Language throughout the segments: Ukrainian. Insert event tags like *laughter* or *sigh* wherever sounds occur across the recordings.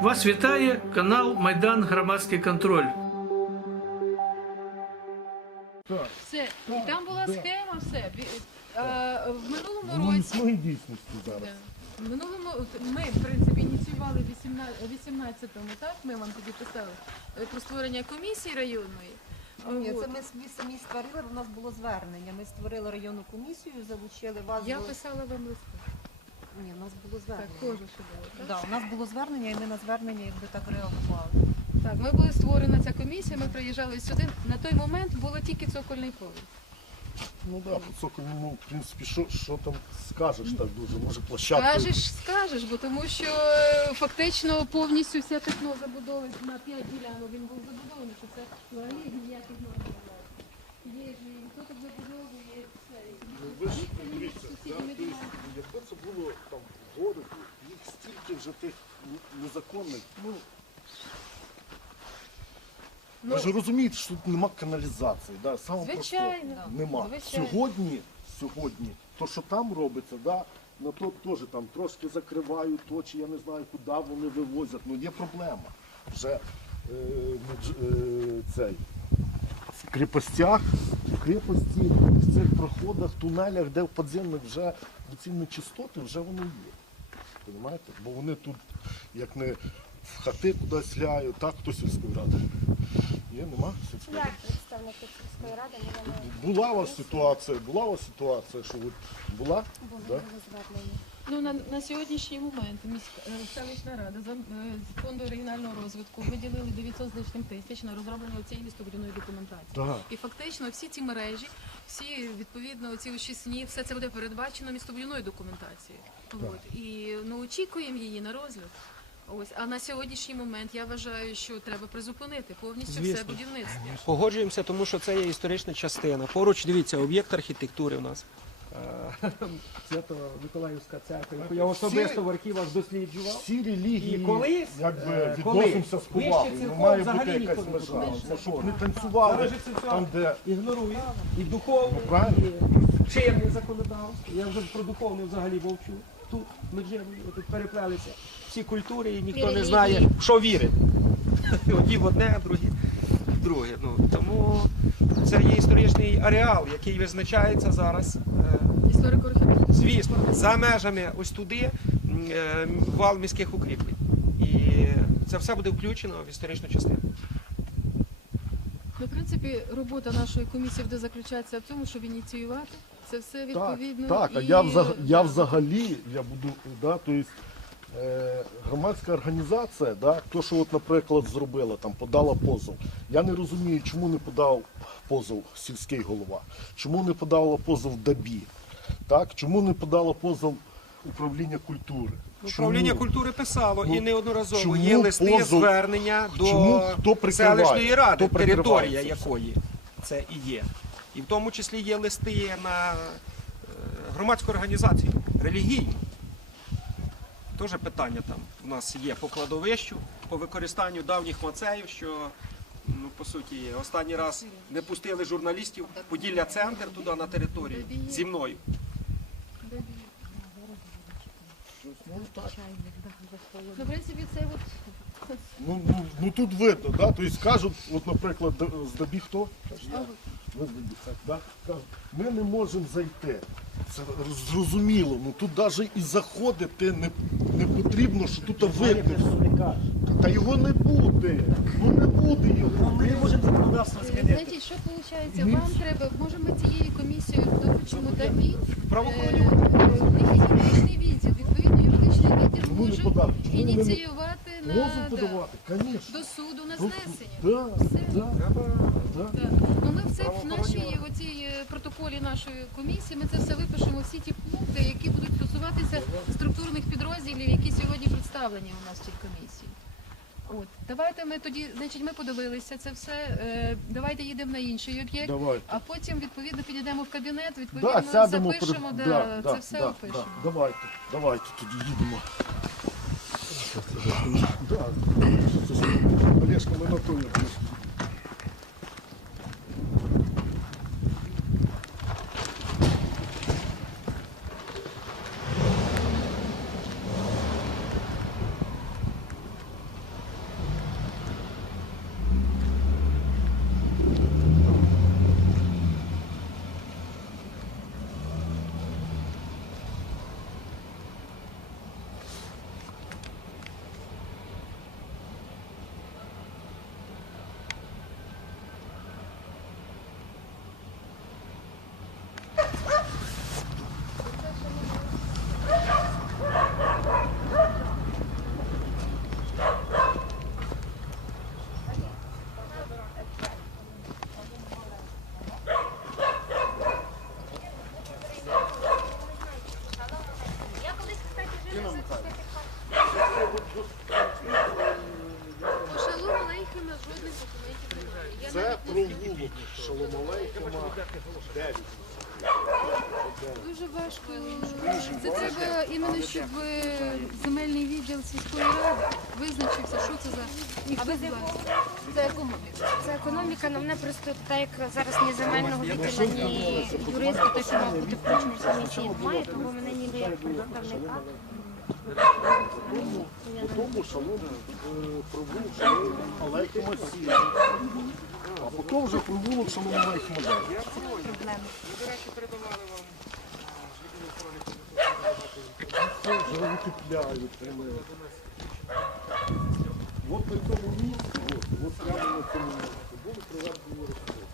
Вас вітає канал Майдан Громадський контроль. Все, і там була схема, все. Е, В минулому Воно році дійсності зараз. В минулому ми, в принципі, ініціювали в 18-му, так? Ми вам тоді писали е, про створення комісії районної. Ні, От. це ми самі самі створили, у нас було звернення. Ми створили районну комісію, залучили вас. Я до- писала вам листа. Ні, у нас було Так, звернення. кожу що було. Так? Да, у нас було звернення, і ми на звернення якби так реагували. так, ми були створена ця комісія, ми приїжджали сюди. На той момент було тільки цокольний поверх. Ну так, да, по цокольному, в принципі, що, що там скажеш так дуже, може площадка. Скажеш, скажеш, бо тому що е, фактично повністю все пятно забудови на 5 ділянок він був забудований, що це взагалі ніяких норм немає. Є ж і хто тут забудовує все. Ну, ви ж дивіться, да, якби це було там в городі, їх стільки вже тих незаконних, ну, Ну, ви ж розумієте, що тут нема каналізації, да, саме Звичайно, просто нема. звичайно. Сьогодні, сьогодні, то, що там робиться, да, на то теж там трошки закривають, то чи я не знаю, куди вони вивозять. Ну є проблема. Вже е, медж- е, цей, в кріпостях, в крепості, в цих проходах, тунелях, де в підземних вже ці нечистоти, вже вони є. Понимаєте? Бо вони тут, як не в хати кудись ляють, так хтось сільської ради. Є, нема сільської ради. Я представники сільської ради, ми не Була у вас ситуація, була у вас ситуація, що от була? були Да? були звернення. Ну на, на сьогоднішній момент міська е, селищна рада за е, з фонду регіонального розвитку виділили 900 з лишнім тисяч на розроблення цієї містобудівної документації. Так. І фактично всі ці мережі, всі відповідно ці очисні, все це буде передбачено містобудівною документацією. От і ну очікуємо її на розгляд. Ось а на сьогоднішній момент я вважаю, що треба призупинити повністю все Звісно. будівництво. Погоджуємося, тому що це є історична частина. Поруч дивіться, об'єкт архітектури у нас. Е, *laughs* Свято-Миколаївська церква, яку я особисто в архівах досліджував. Всі релігії І колись, якби, е, відносимося з повагою. вище Ну, церков має взагалі бути якась ніхто не межа. виконує. Ну, Щоб не танцювали там, де ігнорують і духовне, Ну, правильно. і чинне законодавство. Я вже про духовне взагалі мовчу. Тут ми живемо, тут переплелися всі культури, і ніхто не знає, в що вірить. *laughs* Одні в одне, другі в друге. Ну, тому це є історичний ареал, який визначається зараз. е, Історико-архітектурний. Звісно, за межами ось туди е, вал міських укріплень. І це все буде включено в історичну частину. Ну, в принципі, робота нашої комісії буде заключатися в тому, щоб ініціювати це все відповідно. Так, а і- я, взаг... я взагалі я буду, да, то есть, громадська організація, да, то, що, от, наприклад, зробила, там, подала позов. Я не розумію, чому не подав позов сільський голова, чому не подала позов ДАБІ, так? чому не подала позов управління культури. Управління Чому? культури писало Ну, і неодноразово чому є листи позов- звернення до Чому? Хто селищної ради, Хто територія це? якої це і є. І в тому числі є листи на е, громадську організацію, релігійну. Теж питання там у нас є по кладовищу, по використанню давніх мацеїв, що ну, по суті останній раз не пустили журналістів Поділля центр туди на територію зі мною. Ну, в принципі, це от Ну, ну, ну тут видно, да? тобто кажуть, от, наприклад, Д- з ДАБІ хто? Так, да? Кажуть, ми не можемо зайти. Це зрозуміло, ну тут навіть і заходити не, не потрібно, що тут видно. Та його не буде. Ну не буде його. Ми можемо законодавство Знаєте, що виходить? Вам треба, може ми цією комісією до ДАБІ, Правоохоронні е, е, в них є юридичний відділ, відповідно юридичний відділ може подати? Не- да, подавати, звісно. до суду на знесення. Да, Все. да, да. Так. Ну ми це в нашій оцій е, протоколі нашої комісії. Ми це все випишемо. Всі ті пункти, які будуть стосуватися структурних підрозділів, які сьогодні представлені у нас в цій комісії. От давайте ми тоді, значить, ми подивилися це все. Е, давайте їдемо на інший об'єкт, Давайте. а потім відповідно підійдемо в кабінет. Відповідно Да, сядемо запишемо, при- да, да, це все да, опишемо. да. Давайте, давайте тоді їдемо. Да. Це ж Олешка, ми на то як щоб е, земельний відділ сільської ради визначився, що це за. Це економіка. Це економіка, але мене просто так як зараз ні земельного відділу, ні юриста, той, що мав бути включений в комісії, немає, тому мене ніби як представника. Тому шановні провулок шановні Олег Масій. А потім вже провулок шановні Олег Мазай. Це вже утепляють. От на цьому місці, от, от прямо на цьому місці, були проведені розкопки.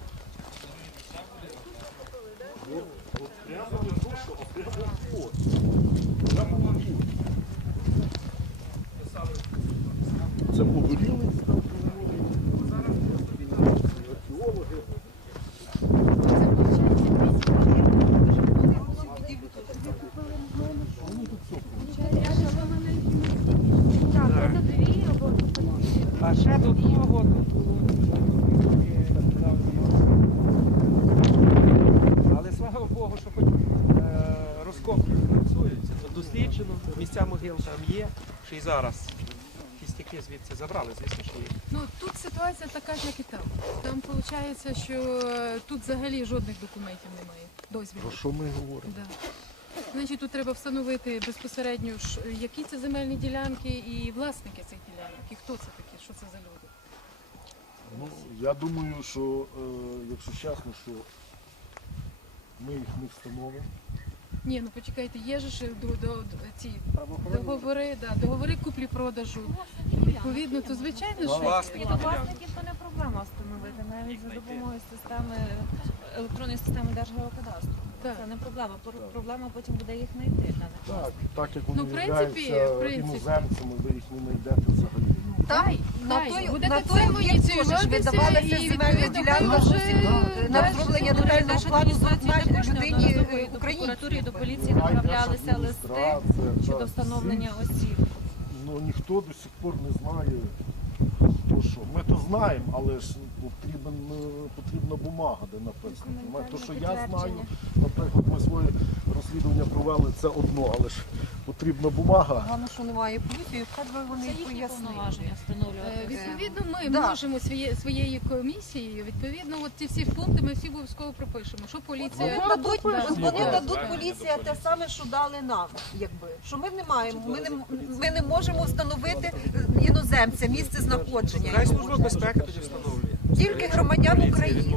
От, от прямо не то, а прямо от. Прямо на тут. Це погоріли археологи. Так, це дві або А ще до того тут було. Але слава Богу, що хоч е, розкопки фінансуються, то досліджено, місця могил там є, що й зараз. Кістяки звідси забрали, звісно, що є. Ну тут ситуація така ж, як і там. Там виходить, що е, тут взагалі жодних документів немає. Дозвілів. Про що ми говоримо? Да. Значить, тут треба встановити безпосередньо, які це земельні ділянки і власники цих ділянок, і хто це такі, що це за люди. Ну, я думаю, що е, якщо чесно, що ми їх не встановимо. Ні, ну почекайте, є ж до, до, до- ці договори, да, договори куплі-продажу. Відповідно, то звичайно, що Власник Ні, то власників то не проблема встановити, навіть за допомогою системи електронної системи Держгеокадастру. Так. Це не проблема. Пор- Проблема потім буде їх знайти Так, так як Ну, в принципі, являються в принципі. іноземцями, ви їх не знайдете взагалі. Дай, на той- буде на той об'єкт теж ж видавалася земельна ділянка вже на розроблення детального плану зазначення людині до прокуратури і до поліції направлялися листи щодо встановлення осіб. Ну ніхто до сих пор не знає, то що. Ми то знаємо, але ж потрібен, е, потрібна бумага, де написано. То, що я знаю, наприклад, ми своє розслідування провели, це одно, але ж потрібна бумага. Погано, що немає плюсів, хай би вони Це їхні пояснили. повноваження Е, встановлювати. Відповідно, ми Да. можемо своє, своєю комісією, відповідно, от ці всі пункти ми всі обов'язково пропишемо. Що поліція Вони дадуть, Да, вони дадуть поліція те саме, що дали нам, якби що ми не маємо. Ми не ми не можемо встановити е, іноземця місце знаходження. Хай його. служба безпеки тоді встановлює. Тільки громадян України.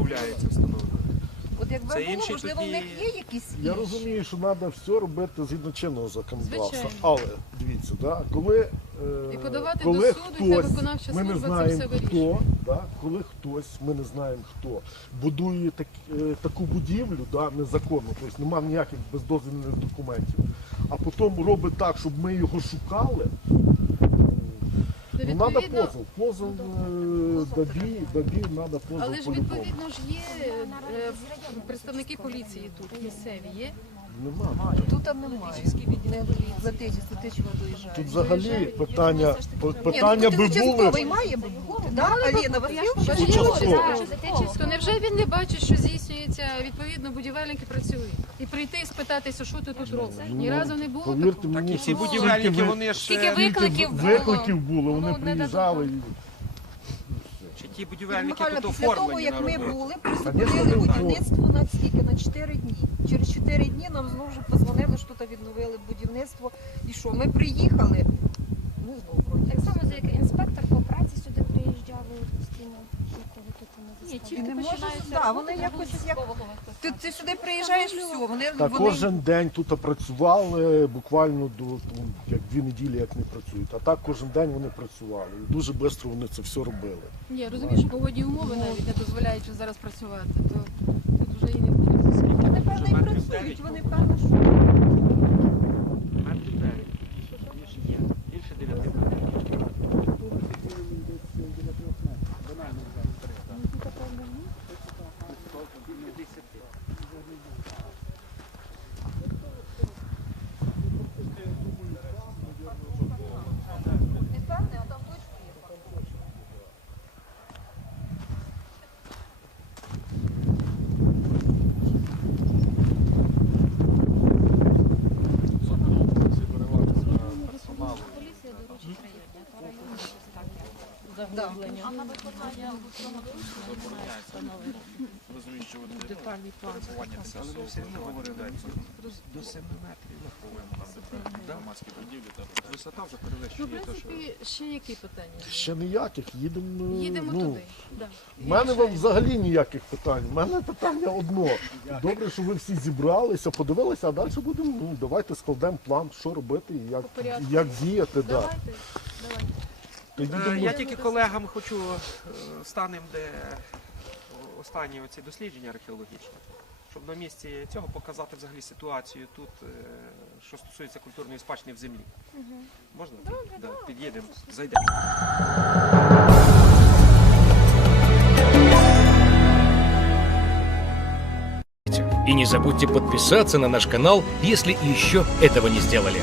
От якби Це було, інші можливо, в них є якісь Я інші. розумію, що треба все робити згідно чинного законодавства. Звичайно. Але дивіться, да, коли, е, І подавати коли до суду, і хай хтось, виконавча ми не служба це знаємо все хто, да, коли хтось, ми не знаємо хто, будує так, е, таку будівлю да, незаконно, тобто немає ніяких бездозвільних документів, а потім робить так, щоб ми його шукали. Ну, відповідно, позов. Позов е, добі, добі треба позов але ж по-любому. відповідно ж є е, представники поліції тут місцеві є. Нема. Тут немає. Не Затичі, Затичева доїжджає. Тут взагалі питання, питання ну, би були. має би бути, да? Аліна участково. То невже він не бачить, що здійснюється відповідно будівельники працюють і прийти і спитатися, що ти тут робиш? Ні разу не було Повірте такого. мені, І ці скільки будівельники, вони ж Скільки е, Викликів було. викликів було, вони Ну, приїжджали. і- ті будівельники Михайло, тут після того, оформлені як ми були, призупинили будівництво на скільки? На 4 дні. Через 4 дні нам знову ж позвонили, що тут відновили будівництво. І що, ми приїхали. Ну, знову вроді. Так само, як інспектор по праці сюди приїжджав і постійно нікого тут не Ні, тільки не можна, да, вони якось як- Ти, ти сюди приїжджаєш, все, вони, Та вони кожен день тут працювали буквально до ну, як дві неділі, як не працюють. А так кожен день вони працювали. І дуже швидко вони це все робили. Ні, я розумію, що погодні умови навіть не дозволяють вже зараз працювати, то тут вже і не буде. вони певно і працюють, вони певно, що. Метрів дев'ять. Більше є. Більше дев'яти метрів. Не певне, а там точно є. А на виконання. Розумію, що вони Детальний план. Але ми все одно говорили до 7 метрів. Да. громадські будівлі та Висота вже Ну, в перевищує принципі, ще які питання? Ще ніяких, їдемо. Їдемо ну, туди. У мене вам взагалі ніяких питань. У мене питання одно. Добре, що ви всі зібралися, подивилися, а далі будемо. Ну, давайте складемо план, що робити і як, По порядку. як діяти. Да. Давайте, давайте. Тоді Е, думаю, Я тільки колегам хочу е, станем, де останні оці дослідження археологічні, щоб на місці цього показати взагалі ситуацію тут, е, що стосується культурної спадщини в землі. Можна? Да, Під'їдемо, зайдемо. И не забудьте подписаться на наш канал, если еще этого не сделали.